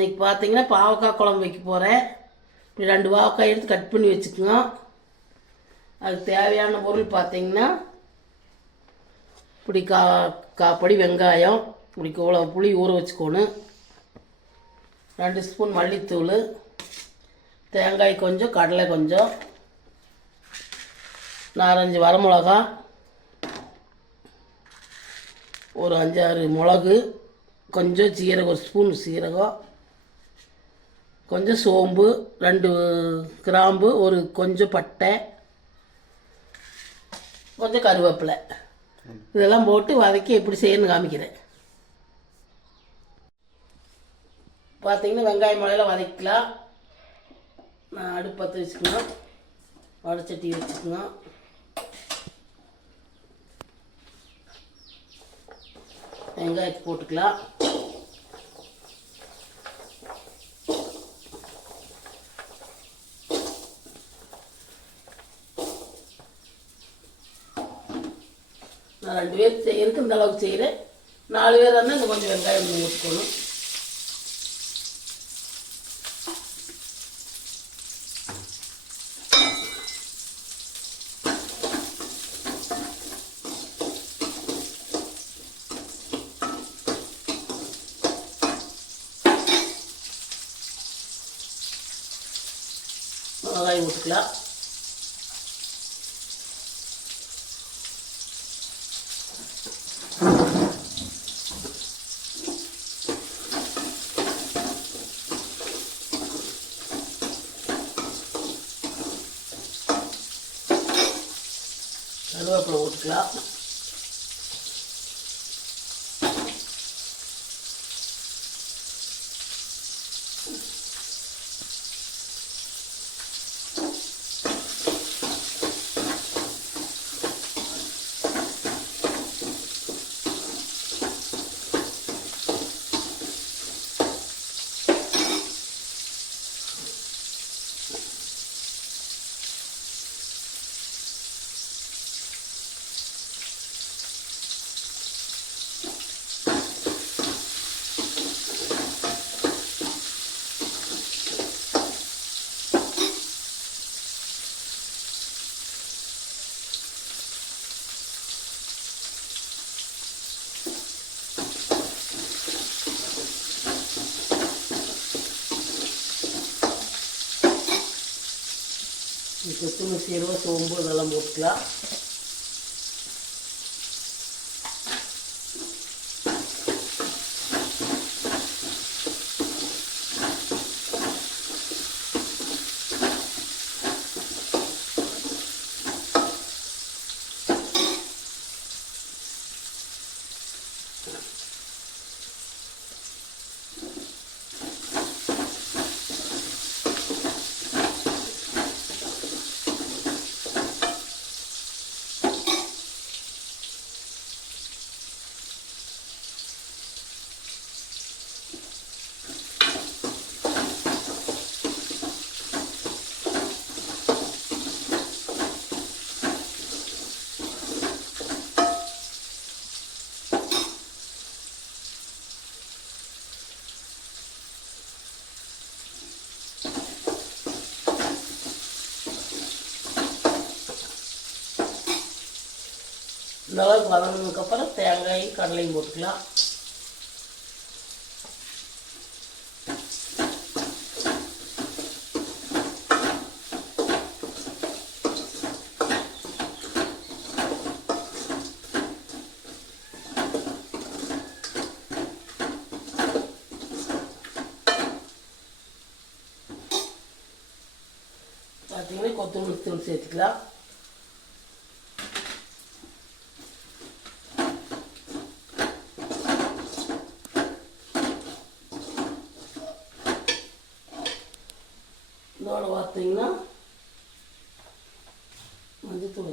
இன்றைக்கி பார்த்தீங்கன்னா பாவக்காய் குழம்பு வைக்க போகிறேன். இப்படி 2 பாவக்காய் எடுத்து கட் பண்ணி வச்சுக்கோங்க. அதுக்கு தேவையான பொருள் பார்த்தீங்கன்னா இப்படி காப்படி வெங்காயம், இப்படி புளி ஊற வச்சுக்கணும், 2 ஸ்பூன் மல்லித்தூள், தேங்காய் கொஞ்சம், கடலை கொஞ்சம், 4-5 வரமிளகா, ஒரு 5-6 மிளகு, கொஞ்சம் சீரகம், 1 ஸ்பூன் சீரகம், கொஞ்சம் சோம்பு, 2 கிராம்பு, ஒரு கொஞ்சம் பட்டை, கொஞ்சம் கருவேப்பிலை, இதெல்லாம் போட்டு வதக்கி எப்படி செய்யணும்னு காமிக்கிறேன். பார்த்தீங்கன்னா வெங்காயம் மிளகாய் வதக்கலாம். நான் அடுப்பு பற்ற வச்சுக்கணும், வடைச்சட்டி வச்சுக்கணும். வெங்காயத்தை போட்டுக்கலாம். நான் 2 பேர் செய்யறதுக்கு இந்த அளவுக்கு செய்கிறேன். 4 பேர் இருந்தால் இன்னும் கொஞ்சம் வெங்காயம் ஊற்றிக்கணும். மிளகாய் ஊற்றிக்கலாம். கருவேப்பிலை ஊற்றிக்கலாம். கொத்தமல்லி, சீரகம், சோம்பு இதெல்லாம் போட்டுக்கலாம். இந்த அளவுக்கு வதங்கினதுக்கப்புறம் தேங்காயும் கடலையும் போட்டுக்கலாம். பார்த்தீங்கன்னா கொத்தமல்லி தூள் சேர்த்துக்கலாம். இதோட பார்த்தீங்கன்னா மஞ்சத்தூள்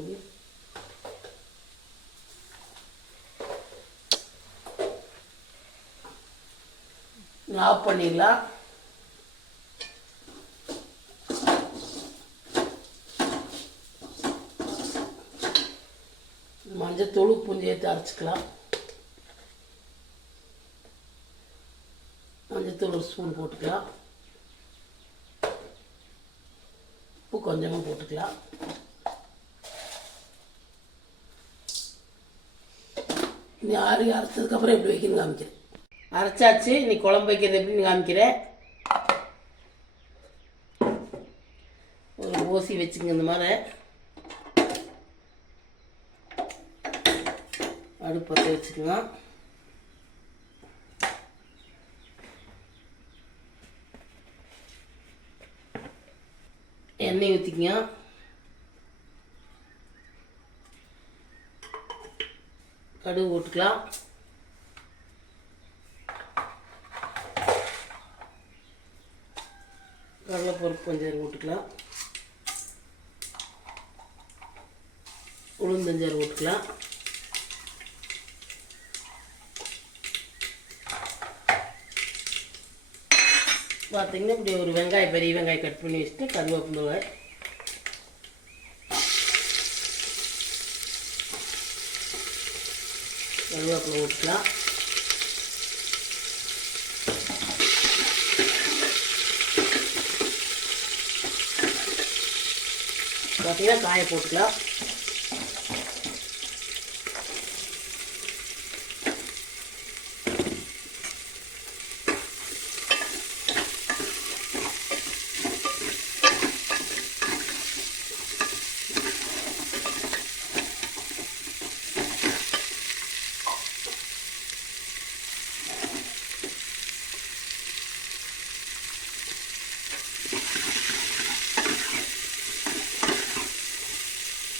ஆஃப் பண்ணிடலாம். மஞ்சத்தூள் உப்பும் சேர்த்து அரைச்சிக்கலாம். மஞ்சள் மஞ்சத்தூள் ஒரு ஸ்பூன் போட்டுக்கலாம். உப்பு கொஞ்சமாக போட்டுக்கலாம். நீ அரைச்சதுக்கப்புறம் எப்படி வைக்கணும்னு காமிக்கிறேன். அரைச்சாச்சு. இன்னைக்கு குழம்பு வைக்கிறது எப்படின்னு காமிக்கிறேன். ஒரு ஊசி வச்சுங்க. இந்த மாதிரி அடுப்பு பற்ற வச்சுக்கோங்க. எண்ணெய் ஊற்றிக்கங்க. கடுகு போட்டுக்கலாம். கடலைப்பருப்பு கொஞ்சம் போட்டுக்கலாம். உளுந்தஞ்சாறு போட்டுக்கலாம். பார்த்தீங்கன்னா இப்படி ஒரு வெங்காயம், பெரிய வெங்காயம் கட் பண்ணி வச்சுட்டு கருவேப்பிலை ஊற்றலாம். பார்த்தீங்கன்னா காயை போட்டுக்கலாம்.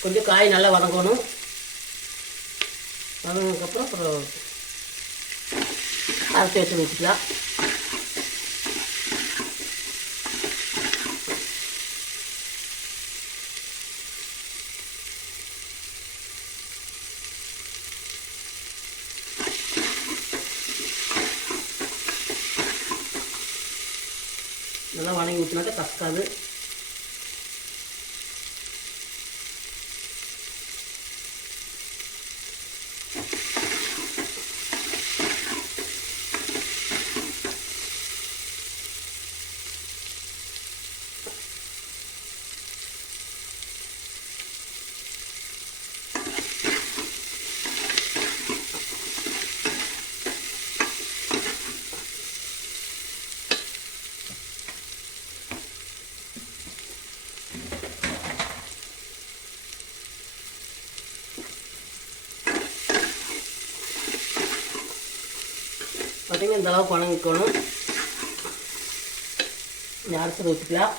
கொஞ்சம் காய் நல்லா வதங்கணும். வதங்கினதுக்கப்புறம் அப்புறம் அரைச்சி வச்சு ஊற்றிக்கலாம். நல்லா வதங்கி ஊற்றினாக்கா கசக்காது. பார்த்தீங்கன்னா இந்த அளவுக்கு வணங்கிக்கணும். அரைச்சதை ஊற்றிக்கலாம்.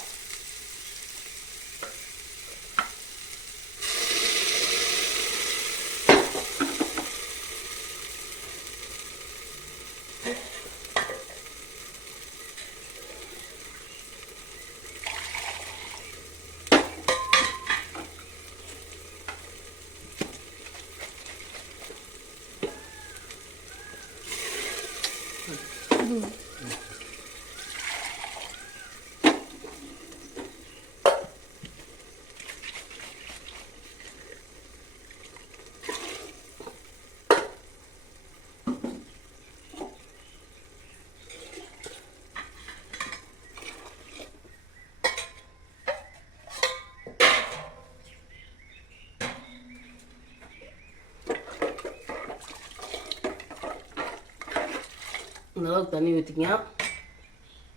இந்த அளவுக்கு தண்ணி ஊற்றிக்கங்க.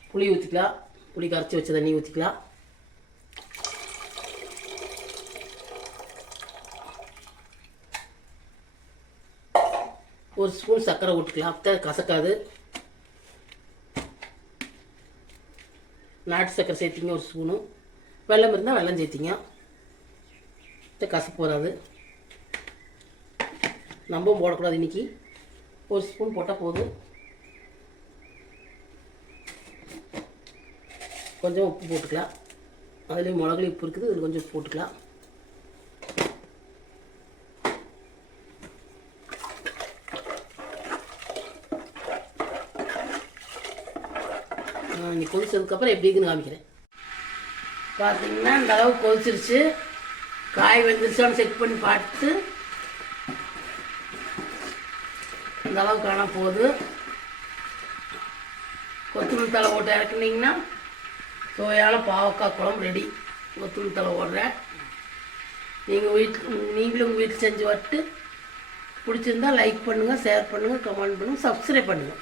புளி ஊற்றிக்கலாம். புளி கரைச்சி வச்ச தண்ணி ஊற்றிக்கலாம். ஒரு ஸ்பூன் சர்க்கரை விட்டுக்கலாம். அப்போ கசக்காது. நாட்டு சர்க்கரை சேர்த்திங்க ஒரு ஸ்பூனு. வெல்லம் இருந்தால் வெல்லம் சேர்த்திங்க. கசப்பு வராது. நம்ம போடக்கூடாது இன்றைக்கி. ஒரு ஸ்பூன் போட்டால் போதும். கொஞ்சம் உப்பு போட்டுக்கலாம். அதுலேயும் மிளகுலையும் உப்பு இருக்குது. இதில் கொஞ்சம் உப்பு போட்டுக்கலாம். நீ கொதிச்சதுக்கப்புறம் எப்படி இருக்குன்னு காமிக்கிறேன். பார்த்தீங்கன்னா இந்த அளவு கொதிச்சிருச்சு. காய் வெந்துருச்சான்னு செக் பண்ணி பார்த்து இந்த அளவுக்கு ஆனால் போகுது. கொத்தமல்லி தழை போட்டு இறக்குனீங்கன்னா சுவையான பாவக்காய் குழம்பு ரெடி. கொத்தமல்லி தழை போடுறேன். நீங்களும் உங்கள் வீட்டில் செஞ்சு வரட்டு. பிடிச்சிருந்தா லைக் பண்ணுங்கள், ஷேர் பண்ணுங்கள், கமெண்ட் பண்ணுங்கள், சப்ஸ்கிரைப் பண்ணுங்கள்.